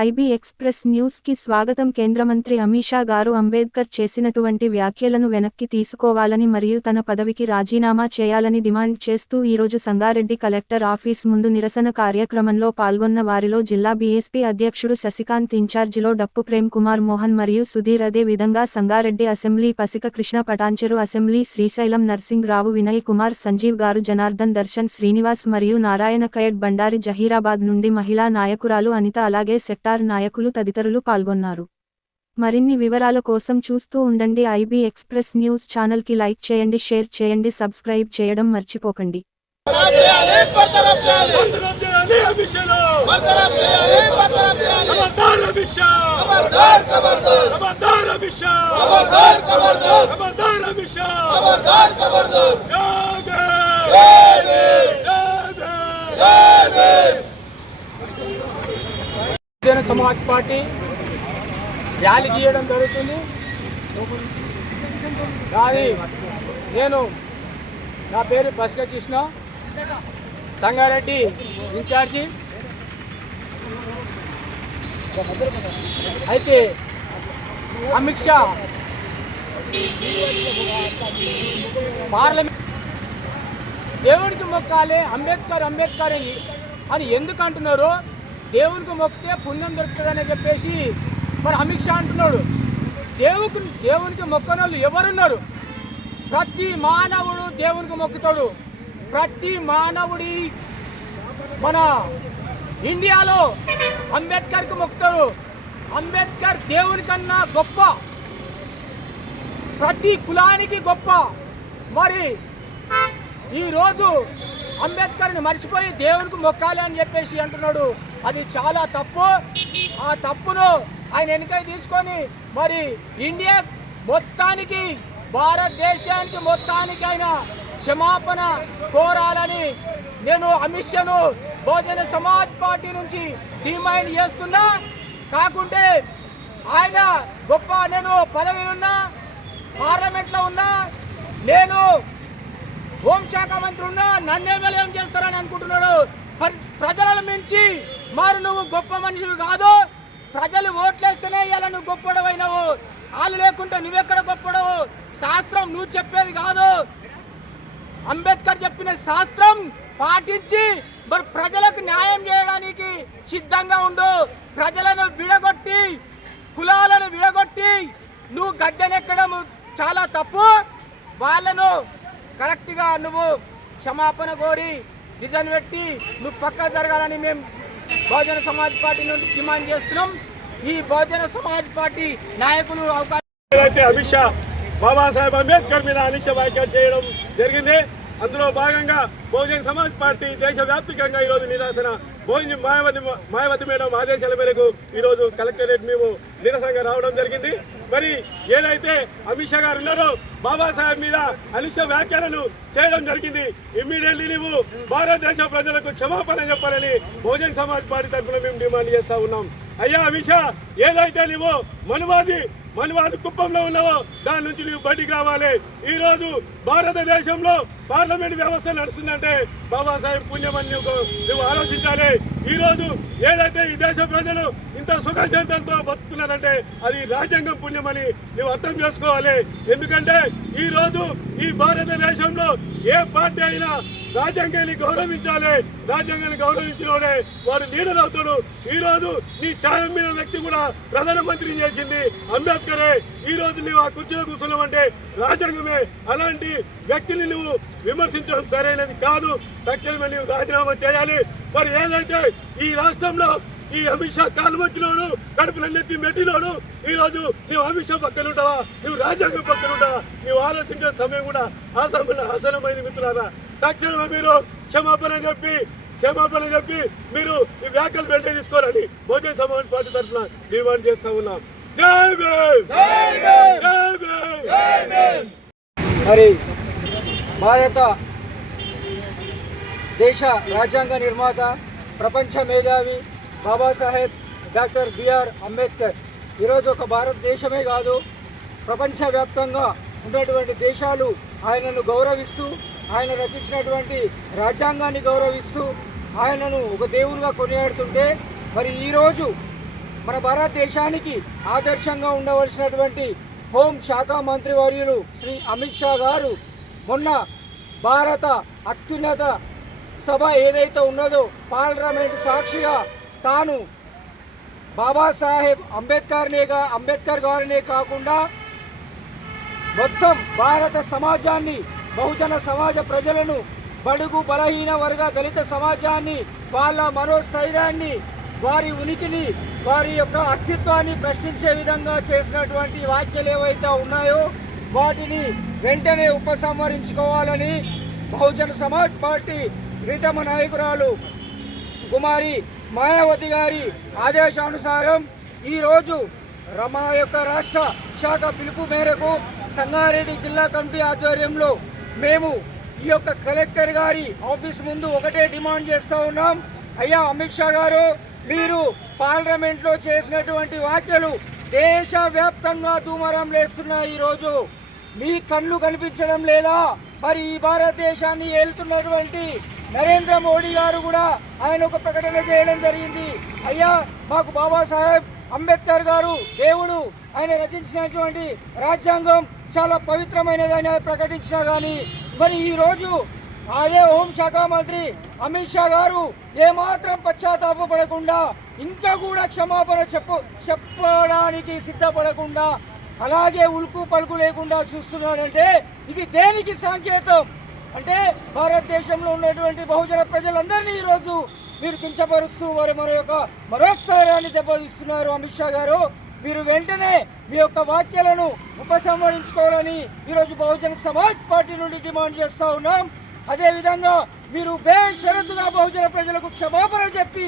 IB express news కి స్వాగతం. కేంద్ర మంత్రి అమిత్ షా గారు అంబేద్కర్ చేసినటువంటి వ్యాఖ్యలను వెనక్కి తీసుకోవాలని మరియు తన పదవికి రాజీనామా చేయాలని డిమాండ్ చేస్తూ ఈరోజు సంగారెడ్డి కలెక్టర్ ఆఫీస్ ముందు నిరసన కార్యక్రమంలో పాల్గొన్న వారిలో జిల్లా బీఎస్పీ అధ్యక్షుడు శశికాంత్, ఇన్ఛార్జిలో డప్పు ప్రేమ్ కుమార్ మోహన్ మరియు సుధీర్, అదే విధంగా సంగారెడ్డి అసెంబ్లీ పసిక కృష్ణ, పటాన్చెరు అసెంబ్లీ శ్రీశైలం నర్సింగ్ రావు, వినయ్ కుమార్, సంజీవ్ గారు, జనార్దన్, దర్శన్, శ్రీనివాస్ మరియు నారాయణ ఖేడ్, బండారి, జహీరాబాద్ నుండి మహిళా నాయకురాలు అనిత, అలాగే సెక్టార్ నాయకులు తదితరులు పాల్గొన్నారు. మరిన్ని వివరాల కోసం చూస్తూ ఉండండి ఐబీ ఎక్స్ప్రెస్ న్యూస్ ఛానల్ కి. లైక్ చేయండి, షేర్ చేయండి, సబ్స్క్రైబ్ చేయడం మర్చిపోకండి. సమాజ్ పార్టీ ర్యాలీ గీయడం జరుగుతుంది. కానీ నేను, నా పేరు పసిక కృష్ణ, సంగారెడ్డి ఇన్ఛార్జి. అయితే అమిత్ షా పార్లమెంట్ దేవునికి మొక్కాలి, అంబేద్కర్ అంబేద్కర్ అని ఎందుకు అంటున్నారు? దేవునికి మొక్కితే పుణ్యం దొరుకుతుందని చెప్పేసి మరి అమిత్ షా అంటున్నాడు. దేవునికి మొక్కని వాళ్ళు ఎవరున్నారు? ప్రతి మానవుడు దేవునికి మొక్కుతాడు. ప్రతి మానవుడి మన ఇండియాలో అంబేద్కర్కి మొక్కుతాడు. అంబేద్కర్ దేవుని కన్నా గొప్ప, ప్రతి కులానికి గొప్ప. మరి ఈరోజు అంబేద్కర్ని మర్చిపోయి దేవునికి మొక్కాలి అని చెప్పేసి అంటున్నాడు. అది చాలా తప్పు. ఆ తప్పును ఆయన వెనక తీసుకొని మరి ఇండియా మొత్తానికి, భారతదేశానికి మొత్తానికి ఆయన క్షమాపణ కోరాలని నేను అమిత్ షాను బహుజన సమాజ్ పార్టీ నుంచి డిమాండ్ చేస్తున్నా. కాకుంటే ఆయన గొప్ప, నేను పదవిలో పార్లమెంట్లో ఉన్నా, నేను హోంశాఖ మంత్రి ఉన్నా, నన్నేమేలు ఏం చేస్తారని అనుకుంటున్నాడు. ప్రజలను మించి మరి నువ్వు గొప్ప మనిషివి కాదు. ప్రజలు ఓట్లేస్తేనే ఇలా నువ్వు గొప్పడవైనవు. వాళ్ళు లేకుంటే నువ్వెక్కడ గొప్పడవు? శాస్త్రం నువ్వు చెప్పేది కాదు, అంబేద్కర్ చెప్పిన శాస్త్రం పాటించి మరి ప్రజలకు న్యాయం చేయడానికి సిద్ధంగా ఉండు. ప్రజలను విడగొట్టి, కులాలను విడగొట్టి నువ్వు గద్దెనెక్కడం చాలా తప్పు. వాళ్ళను కరెక్ట్గా నువ్వు క్షమాపణ కోరి డిజైన్ పెట్టి నువ్వు పక్క జరగాలని మేము బహుజన సమాజ్ పార్టీ నుండి డిమాండ్ చేస్తున్నాం. ఈ బహుజన సమాజ్ పార్టీ నాయకులు ఏదైతే అమిత్ షా బాబాసాహెబ్ అంబేద్కర్ మీద అనిశ్చ వ్యాఖ్యలు చేయడం జరిగింది. అందులో భాగంగా బహుజన సమాజ్ పార్టీ దేశవ్యాప్తంగా ఈరోజు నిరసన మాయావతి మేడం ఆదేశాల మేరకు ఈరోజు కలెక్టరేట్ మేము నిరసనగా రావడం జరిగింది. మరి ఏదైతే అమిత్ షా గారు ఉన్నారో బాబాసాహెబ్ మీద అనిశ్చ వ్యాఖ్యలను చేయడం జరిగింది. ఇమ్మీడియట్లీ నువ్వు భారతదేశ ప్రజలకు క్షమాపణ చెప్పాలని బహుజన సమాజ్ పార్టీ తరఫున మేము డిమాండ్ చేస్తా ఉన్నాం. అయ్యా అమిత్ షా, ఏదైతే నువ్వు మనువాది కుప్పంలో ఉన్నావో దాని నుంచి నువ్వు బయటికి రావాలి. ఈరోజు భారతదేశంలో పార్లమెంట్ వ్యవస్థ నడుస్తుందంటే బాబాసాహెబ్ పుణ్యమని నువ్వు ఆలోచించాలి. ఈరోజు ఏదైతే ఈ దేశ ప్రజలు ఇంత సుఖశాంతంతో బతుకుతున్నారంటే అది రాజ్యాంగం పుణ్యమని నువ్వు అర్థం చేసుకోవాలి. ఎందుకంటే ఈరోజు ఈ భారతదేశంలో ఏ పార్టీ అయినా రాజ్యాంగాన్ని గౌరవించాలి. రాజ్యాంగాన్ని గౌరవించినోడే వాడు లీడర్ అవుతాడు. ఈరోజు నీ ఛాయం మీద వ్యక్తి కూడా ప్రధానమంత్రిని చేసింది అంబేద్కరే. ఈరోజు నువ్వు ఆ కుర్చీలో కూర్చున్నావంటే రాజ్యాంగమే. అలాంటి వ్యక్తిని నువ్వు విమర్శించడం సరైనది కాదు. తక్షణమే నువ్వు రాజీనామా చేయాలి. మరి ఏదైతే ఈ రాష్ట్రంలో ఈ అమిత్ షా కాలు వచ్చినోడు, కడుపులన్నెత్తి మెట్టినోడు, ఈరోజు నువ్వు అమిత్ షా పక్కన ఉంటావా? నువ్వు రాజ్యాంగం పక్కన ఉంటావా? నువ్వు ఆలోచించిన సమయం కూడా ఆసనమైంది మిత్రులారా. తక్షణమే మీరు క్షమాపణ చెప్పి మీరు ఈ వ్యాఖ్యలు వెంటనే తీసుకోవాలని బహుజన సమాజ్ పార్టీ తరఫున డిమాండ్ చేస్తా ఉన్నాం. జై భీమ్, జై భీమ్. మరి భారత దేశ రాజ్యాంగ నిర్మాత, ప్రపంచ మేధావి బాబాసాహెబ్ డాక్టర్ బిఆర్ అంబేద్కర్ ఈరోజు ఒక భారతదేశమే కాదు, ప్రపంచవ్యాప్తంగా ఉన్నటువంటి దేశాలు ఆయనను గౌరవిస్తూ, ఆయన రచించినటువంటి రాజ్యాంగాన్ని గౌరవిస్తూ ఆయనను ఒక దేవునిగా కొనియాడుతుంటే, మరి ఈరోజు మన భారతదేశానికి ఆదర్శంగా ఉండవలసినటువంటి హోం శాఖ మంత్రి వర్యులు శ్రీ అమిత్ షా గారు మొన్న భారత అత్యున్నత సభ ఏదైతే ఉన్నదో పార్లమెంట్ సాక్షిగా తాను బాబాసాహెబ్ అంబేద్కర్ గారినే కాకుండా మొత్తం భారత సమాజాన్ని, బహుజన సమాజ ప్రజలను, బడుగు బలహీన వర్గ దళిత సమాజాన్ని, వాళ్ళ మనోస్థైర్యాన్ని, వారి ఉనికిని, వారి యొక్క అస్తిత్వాన్ని ప్రశ్నించే విధంగా చేసినటువంటి వ్యాఖ్యలు ఏవైతే ఉన్నాయో వాటిని వెంటనే ఉపసంహరించుకోవాలని బహుజన సమాజ్ పార్టీ ప్రీతమ నాయకురాలు కుమారి మాయావతి గారి ఆదేశానుసారం ఈరోజు మా యొక్క రాష్ట్ర శాఖ పిలుపు మేరకు సంగారెడ్డి జిల్లా కమిటీ ఆధ్వర్యంలో మేము ఈ యొక్క కలెక్టర్ గారి ఆఫీస్ ముందు ఒకటే డిమాండ్ చేస్తూ ఉన్నాం. అయ్యా అమిత్ షా గారు, మీరు పార్లమెంట్లో చేసినటువంటి వ్యాఖ్యలు దేశవ్యాప్తంగా దుమారం లేస్తున్నాయి. ఈరోజు మీ కళ్ళు కనిపించడం లేదా? మరి ఈ భారతదేశాన్ని ఏలుతున్నటువంటి నరేంద్ర మోడీ గారు కూడా ఆయన ఒక ప్రకటన చేయడం జరిగింది. అయ్యా, మాకు బాబాసాహెబ్ అంబేద్కర్ గారు దేవుడు, ఆయన రచించినటువంటి రాజ్యాంగం చాలా పవిత్రమైనదని ప్రకటించినా కానీ మరి ఈరోజు అదే హోంశాఖ మంత్రి అమిత్ షా గారు ఏమాత్రం పశ్చాత్తాపపడకుండా, ఇంకా కూడా క్షమాపణ చెప్పడానికి సిద్ధపడకుండా, అలాగే ఉల్కు పలుకు లేకుండా చూస్తున్నాడంటే ఇది దేనికి సంకేతం? అంటే భారతదేశంలో ఉన్నటువంటి బహుజన ప్రజలందరినీ ఈరోజు మీరు కించపరుస్తూ మన యొక్క మనోస్థైర్యాన్ని దెబ్బతీస్తున్నారు. అమిత్ షా గారు, మీరు వెంటనే మీ యొక్క వ్యాఖ్యలను ఉపసంహరించుకోవాలని ఈరోజు బహుజన సమాజ్ పార్టీ నుండి డిమాండ్ చేస్తూ ఉన్నాం. అదేవిధంగా మీరు బేషరతుగా బహుజన ప్రజలకు క్షమాపణ చెప్పి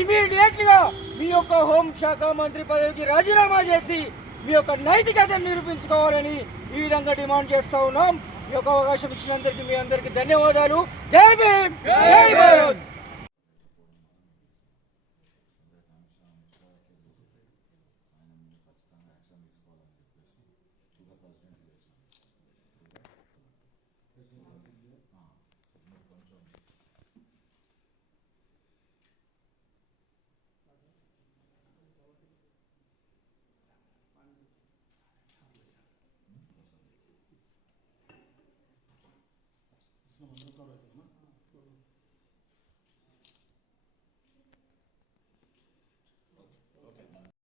ఇమీడియట్గా మీ యొక్క హోంశాఖ మంత్రి పదవికి రాజీనామా చేసి మీ యొక్క నైతికతను నిరూపించుకోవాలని ఈ విధంగా డిమాండ్ చేస్తూ ఉన్నాం. ఈ యొక్క అవకాశం ఇచ్చినందుకు మీ అందరికీ ధన్యవాదాలు. జై భీమ్, జై భారత్. ఆయన ఖచ్చితంగా యాక్షన్ తీసుకోవాలని చెప్పేసి